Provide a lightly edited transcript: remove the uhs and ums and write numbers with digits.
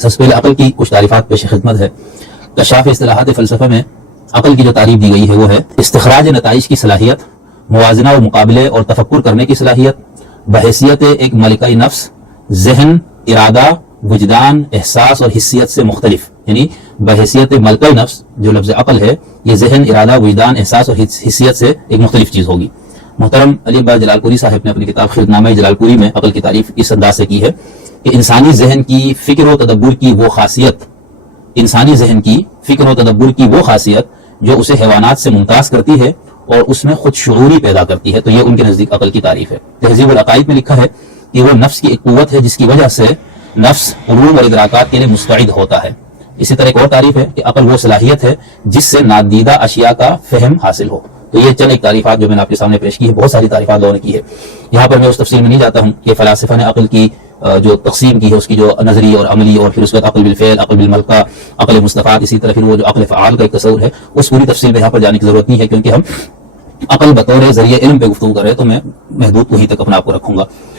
سب سے پہلے عقل کی کچھ تعریفات پیش خدمت ہے۔ کشاف اصطلاحات فلسفہ میں عقل کی جو تعریف دی گئی ہے وہ ہے استخراج نتائج کی صلاحیت، موازنہ و مقابلے اور تفکر کرنے کی صلاحیت، بحیثیت ایک ملکہ نفس، ذہن، ارادہ، وجدان، احساس اور حسیت سے مختلف، یعنی بحیثیت ملکہ نفس جو لفظ عقل ہے یہ ذہن، ارادہ، وجدان، احساس اور حسیت سے ایک مختلف چیز ہوگی۔ محترم علی اکبر جلال پوری صاحب نے اپنی کتاب خلدنامہ جلال پوری میں عقل کی تعریف اس انداز سے کی ہے کہ انسانی ذہن کی فکر و تدبر کی وہ خاصیت، انسانی ذہن کی فکر و تدبر کی وہ خاصیت جو اسے حیوانات سے ممتاز کرتی ہے اور اس میں خود شعوری پیدا کرتی ہے، تو یہ ان کے نزدیک عقل کی تعریف ہے۔ تہذیب العقائد میں لکھا ہے کہ وہ نفس کی ایک قوت ہے جس کی وجہ سے نفس علوم اور ادراکات کے لیے مستعد ہوتا ہے۔ اسی طرح ایک اور تعریف ہے کہ عقل وہ صلاحیت ہے جس سے نادیدہ اشیاء کا فہم حاصل ہو۔ تو یہ چند ایک تعریفات جو میں نے آپ کے سامنے پیش کی ہے، بہت ساری تعریفات لوگوں نے کی ہے، یہاں پر میں اس تفصیل میں نہیں جاتا ہوں کہ فلاسفہ نے عقل کی جو تقسیم کی ہے اس کی جو نظری اور عملی اور پھر اس کے بعد عقل بالفعل، عقل بالملکہ، عقل مستفاد، اسی طرح پھر وہ جو عقل فعال کا ایک تصور ہے، اس پوری تفصیل میں یہاں پر جانے کی ضرورت نہیں ہے کیونکہ ہم عقل بطور ذریعہ علم پہ گفتگو کر رہے ہیں تو میں محدود وہیں تک اپنے آپ کو رکھوں گا۔